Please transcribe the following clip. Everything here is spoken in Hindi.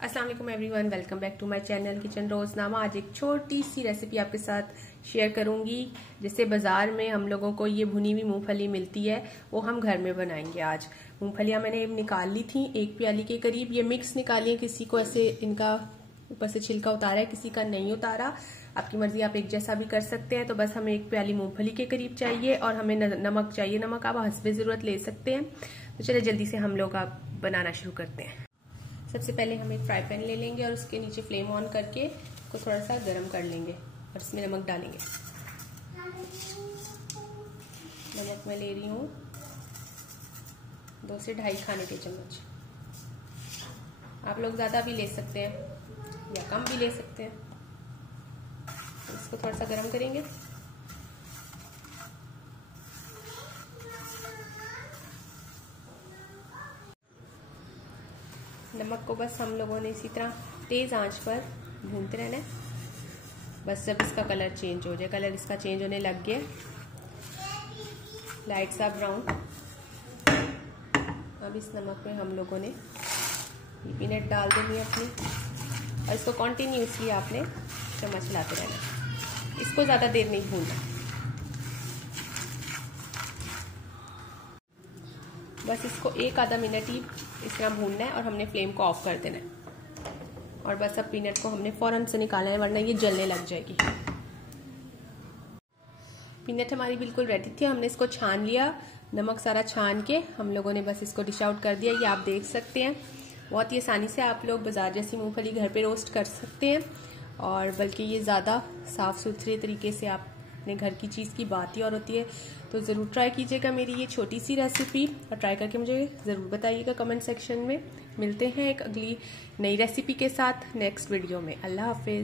अस्सलाम वालेकुम everyone, welcome back to my channel kitchen Roznama. आज एक छोटी सी रेसिपी आपके साथ शेयर करूंगी। जिससे बाजार में हम लोगों को ये भुनी हुई मूंगफली मिलती है, वो हम घर में बनाएंगे। आज मूंगफलियां मैंने निकाल ली थी, 1 प्याली के करीब। ये मिक्स निकाली है, किसी को ऐसे इनका ऊपर से छिलका उतारा है, किसी का नहीं उतारा। आपकी मर्जी, आप एक जैसा भी कर सकते हैं। तो बस हमें 1 प्याली मूंगफली के करीब चाहिए और हमें नमक चाहिए। नमक आप हस्बे जरूरत ले सकते हैं। तो चलिए जल्दी से हम लोग आप बनाना शुरू करते हैं। सबसे पहले हम एक फ्राई पैन ले लेंगे और उसके नीचे फ्लेम ऑन करके उसको थोड़ा सा गर्म कर लेंगे और इसमें नमक डालेंगे। नमक मैं ले रही हूँ 2 से 2.5 खाने के चम्मच। आप लोग ज़्यादा भी ले सकते हैं या कम भी ले सकते हैं। इसको थोड़ा सा गर्म करेंगे। नमक को बस हम लोगों ने इसी तरह तेज आंच पर भूनते रहना है। बस जब इसका कलर चेंज हो जाए, कलर इसका चेंज होने लग गया, लाइट सा ब्राउन, अब इस नमक में हम लोगों ने पीनट डाल देनी है अपनी और इसको कॉन्टिन्यूसली आपने चम्मच हिलाते रहना। इसको ज़्यादा देर नहीं भूनना, बस इसको 1 आधा मिनट ही इस तरह भूनना है और हमने फ्लेम को ऑफ कर देना है। और बस अब पीनट को हमने फौरन से निकालना है, वरना ये जलने लग जाएगी। पीनट हमारी बिल्कुल रेडी थी, हमने इसको छान लिया। नमक सारा छान के हम लोगों ने बस इसको डिश आउट कर दिया। ये आप देख सकते हैं, बहुत ही आसानी से आप लोग बाजार जैसी मूंगफली घर पे रोस्ट कर सकते हैं। और बल्कि ये ज़्यादा साफ़ सुथरे तरीके से आप अपने घर की चीज़ की बात ही और होती है। तो ज़रूर ट्राई कीजिएगा मेरी ये छोटी सी रेसिपी और ट्राई करके मुझे ज़रूर बताइएगा कमेंट सेक्शन में। मिलते हैं एक अगली नई रेसिपी के साथ नेक्स्ट वीडियो में। अल्लाह हाफिज़।